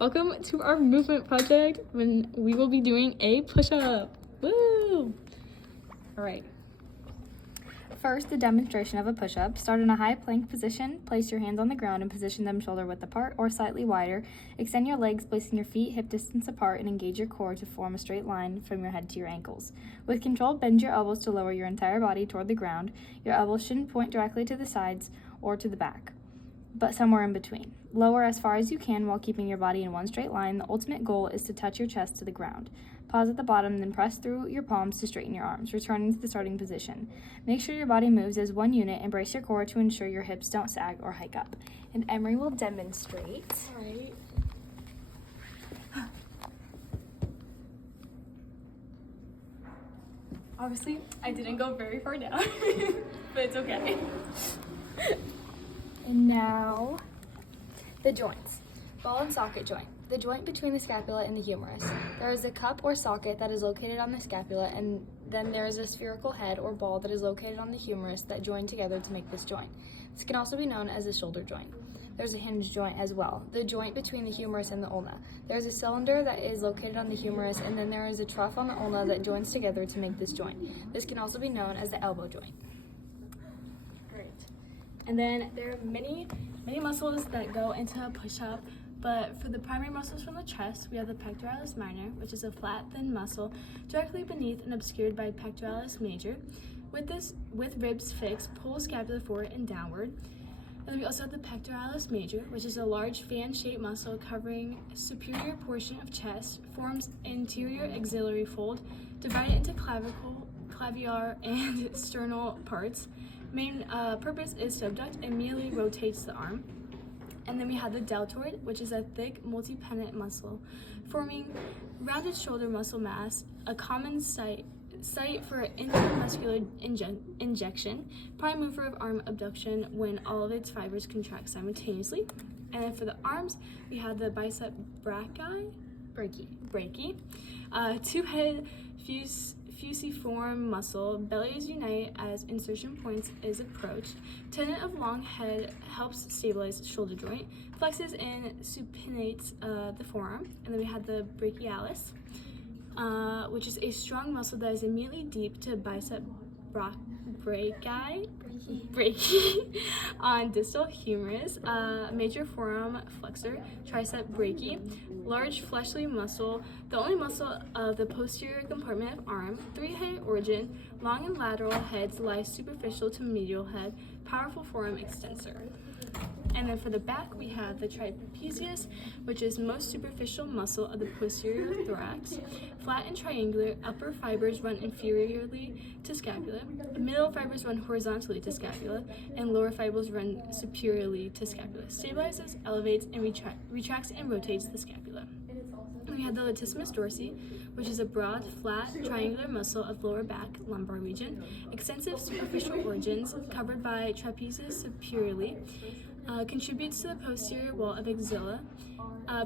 Welcome to our movement project when we will be doing a push-up. Woo! All right. First, the demonstration of a push-up. Start in a high plank position. Place your hands on the ground and position them shoulder width apart or slightly wider. Extend your legs, placing your feet hip distance apart, and engage your core to form a straight line from your head to your ankles. With control, bend your elbows to lower your entire body toward the ground. Your elbows shouldn't point directly to the sides or to the back, but somewhere in between. Lower as far as you can while keeping your body in one straight line. The ultimate goal is to touch your chest to the ground. Pause at the bottom, then press through your palms to straighten your arms, returning to the starting position. Make sure your body moves as one unit and brace your core to ensure your hips don't sag or hike up. And Emmarie will demonstrate. All right. Obviously, I didn't go very far down, but it's okay. And now, the joints. Ball and socket joint. The joint between the scapula and the humerus. There is a cup or socket that is located on the scapula, and then there is a spherical head or ball that is located on the humerus that join together to make this joint. This can also be known as the shoulder joint. There's a hinge joint as well, the joint between the humerus and the ulna. There's a cylinder that is located on the humerus, and then there is a trough on the ulna that joins together to make this joint. This can also be known as the elbow joint. Great. And then there are many muscles that go into a push-up. But for the primary muscles from the chest, we have the pectoralis minor, which is a flat, thin muscle directly beneath and obscured by pectoralis major. With ribs fixed, pull scapula forward and downward. And then we also have the pectoralis major, which is a large fan-shaped muscle covering superior portion of chest, forms anterior axillary fold, divided into clavicle, claviar, and sternal parts. Main purpose is to abduct and medially rotates the arm. And then we have the deltoid, which is a thick, multi-pennant muscle, forming rounded shoulder muscle mass, a common site for intramuscular injection, prime mover of arm abduction when all of its fibers contract simultaneously. And then for the arms, we have the bicep brachii, two-head fusiform muscle. Bellies unite as insertion points is approached. Tendon of long head helps stabilize shoulder joint. Flexes and supinates the forearm. And then we have the brachialis, which is a strong muscle that is immediately deep to bicep brachii on distal humerus, major forearm flexor, tricep brachii, large fleshly muscle, the only muscle of the posterior compartment of arm, three-headed origin, long and lateral heads lie superficial to medial head, powerful forearm extensor. And then for the back, we have the trapezius, which is most superficial muscle of the posterior thorax. Flat and triangular, upper fibers run inferiorly to scapula, middle fibers run horizontally to scapula, and lower fibers run superiorly to scapula. Stabilizes, elevates, and retracts and rotates the scapula. And we have the latissimus dorsi, which is a broad, flat, triangular muscle of lower back, lumbar region. Extensive superficial origins covered by trapezius superiorly. Contributes to the posterior wall of axilla.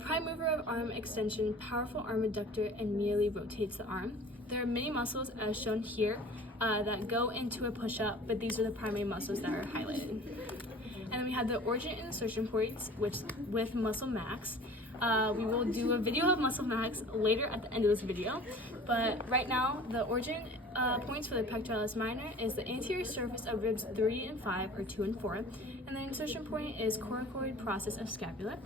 Prime mover of arm extension, powerful arm adductor, and medially rotates the arm. There are many muscles, as shown here, that go into a push-up, but these are the primary muscles that are highlighted. And then we have the origin and insertion points, which with muscle max. We will do a video of muscle max later at the end of this video, but right now the origin points for the pectoralis minor is the anterior surface of ribs 3 and 5 or 2 and 4, and the insertion point is coracoid process of scapula.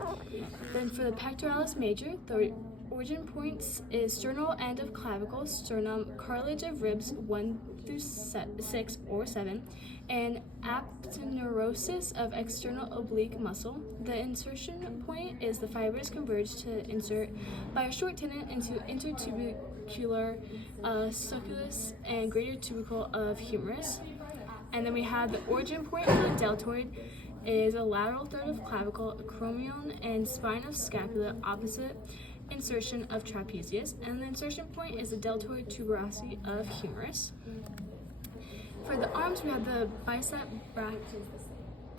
Then for the pectoralis major, the origin points is sternal end of clavicle, sternum, cartilage of ribs 1 through 6 or 7, and aponeurosis of external oblique muscle. The insertion point is the fibers converge to insert by a short tendon into intertubercular sulcus and greater tubercle of humerus. And then we have the origin point for the deltoid is a lateral third of clavicle, acromion, and spine of scapula opposite insertion of trapezius, and the insertion point is the deltoid tuberosity of humerus. For the arms, we have the bicep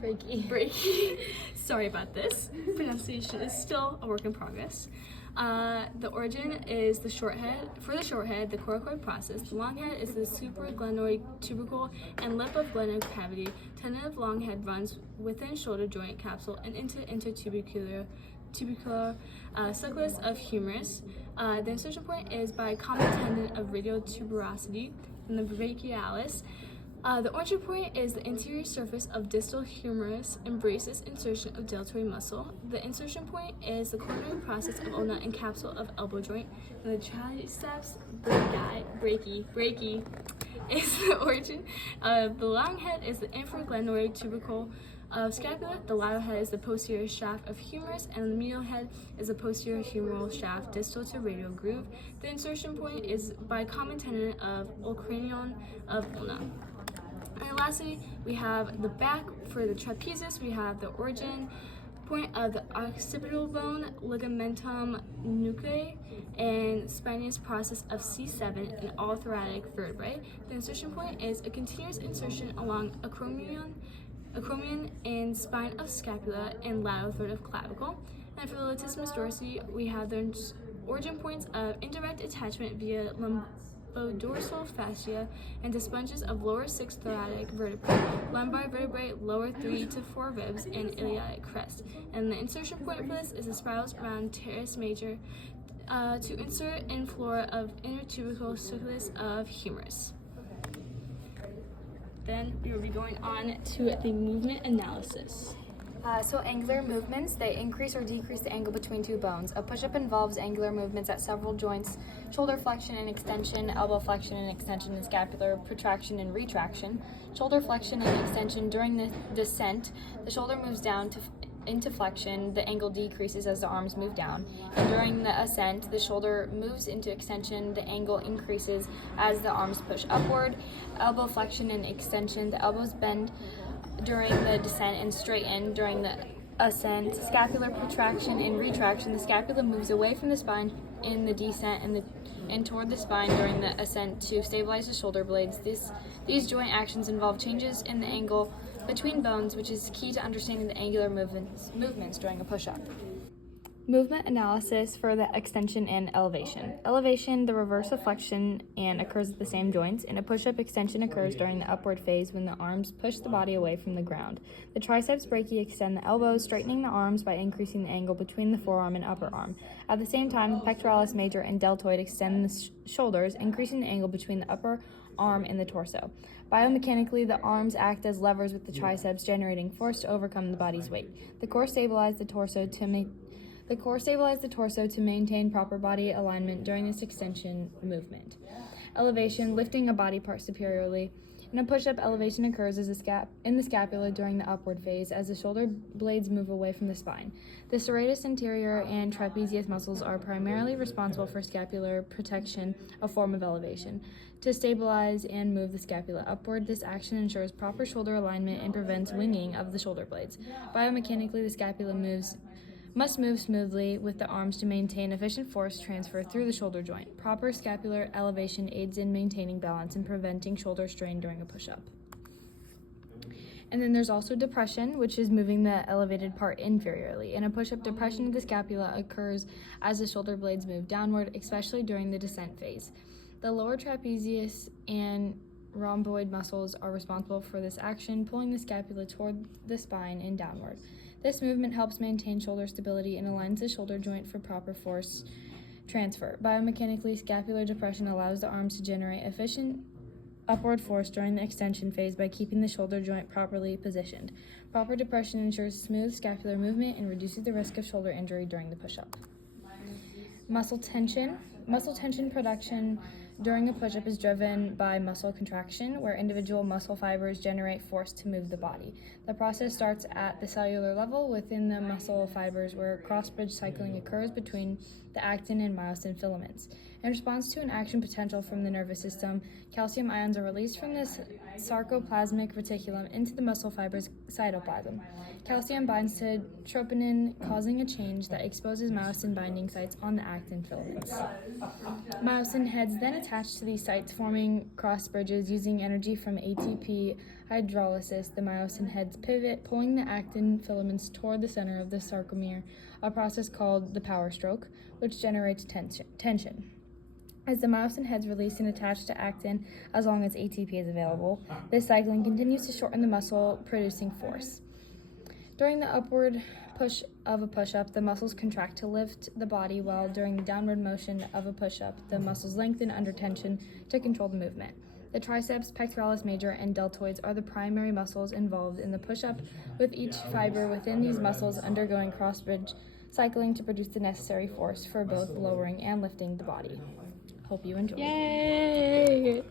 brachii. Sorry about this. Pronunciation is still a work in progress. The origin is the short head. For the short head, the coracoid process. The long head is the supraglenoid tubercle and lip of glenoid cavity. Tendon of long head runs within shoulder joint capsule and into intertubercular tubercular succulus of humerus. The insertion point is by common tendon of radial tuberosity in the brachialis. The origin point is the anterior surface of distal humerus embraces insertion of deltoid muscle. The insertion point is the coronary process of ulna and capsule of elbow joint. And the triceps brachii is the origin. The long head is the infraglenoid tubercle of scapula. The lateral head is the posterior shaft of humerus, and the medial head is the posterior humeral shaft distal to radial groove. The insertion point is by common tendon of olecranon of ulna. And lastly, we have the back for the trapezius. We have the origin point of the occipital bone, ligamentum nuclei, and spinous process of C7 in all thoracic vertebrae. The insertion point is a continuous insertion along acromion and spine of scapula and lateral third of clavicle. And for the latissimus dorsi, we have the origin points of indirect attachment via lumbodorsal fascia and to sponges of lower 6 thoracic vertebrae, lumbar vertebrae, lower 3 to 4 ribs, and iliac crest. And the insertion point for this is the spirals around teres major to insert in flora of intertubercle succulus of humerus. Then we will be going on to the movement analysis. So angular movements, they increase or decrease the angle between two bones. A push-up involves angular movements at several joints: shoulder flexion and extension, elbow flexion and extension, and scapular protraction and retraction. Shoulder flexion and extension during the descent, the shoulder moves down into flexion, the angle decreases as the arms move down. And during the ascent, the shoulder moves into extension, the angle increases as the arms push upward. Elbow flexion and extension, the elbows bend during the descent and straighten during the ascent. Scapular protraction and retraction, the scapula moves away from the spine in the descent and toward the spine during the ascent to stabilize the shoulder blades. These joint actions involve changes in the angle between bones, which is key to understanding the angular movements during a push-up. Movement analysis for the extension and elevation. Elevation, the reverse of flexion, and occurs at the same joints. In a push-up, extension occurs during the upward phase when the arms push the body away from the ground. The triceps brachii extend the elbows, straightening the arms by increasing the angle between the forearm and upper arm. At the same time, the pectoralis major and deltoid extend the shoulders, increasing the angle between the upper arm and the torso. Biomechanically, the arms act as levers with the triceps, generating force to overcome the body's weight. The core stabilizes the torso to maintain proper body alignment during this extension movement. Elevation, lifting a body part superiorly. In a push-up, elevation occurs in the scapula during the upward phase as the shoulder blades move away from the spine. The serratus anterior and trapezius muscles are primarily responsible for scapular protection, a form of elevation. To stabilize and move the scapula upward, this action ensures proper shoulder alignment and prevents winging of the shoulder blades. Biomechanically, the scapula must move smoothly with the arms to maintain efficient force transfer through the shoulder joint. Proper scapular elevation aids in maintaining balance and preventing shoulder strain during a push-up. And then there's also depression, which is moving the elevated part inferiorly. In a push-up, depression of the scapula occurs as the shoulder blades move downward, especially during the descent phase. The lower trapezius and rhomboid muscles are responsible for this action, pulling the scapula toward the spine and downward. This movement helps maintain shoulder stability and aligns the shoulder joint for proper force transfer. Biomechanically, scapular depression allows the arms to generate efficient upward force during the extension phase by keeping the shoulder joint properly positioned. Proper depression ensures smooth scapular movement and reduces the risk of shoulder injury during the push-up. Muscle tension. Muscle tension production during a push-up is driven by muscle contraction, where individual muscle fibers generate force to move the body. The process starts at the cellular level within the muscle fibers, where cross-bridge cycling occurs between the actin and myosin filaments. In response to an action potential from the nervous system, calcium ions are released from the sarcoplasmic reticulum into the muscle fiber's cytoplasm. Calcium binds to troponin, causing a change that exposes myosin binding sites on the actin filaments. Myosin heads then attach to these sites, forming cross bridges using energy from ATP hydrolysis. The myosin heads pivot, pulling the actin filaments toward the center of the sarcomere, a process called the power stroke, which generates tension. As the myosin heads release and attach to actin as long as ATP is available, this cycling continues to shorten the muscle, producing force. During the upward push of a push-up, the muscles contract to lift the body, while during the downward motion of a push-up, the muscles lengthen under tension to control the movement. The triceps, pectoralis major, and deltoids are the primary muscles involved in the push-up, with each fiber within these muscles undergoing cross-bridge cycling to produce the necessary force for both lowering and lifting the body. Hope you enjoy. Yay!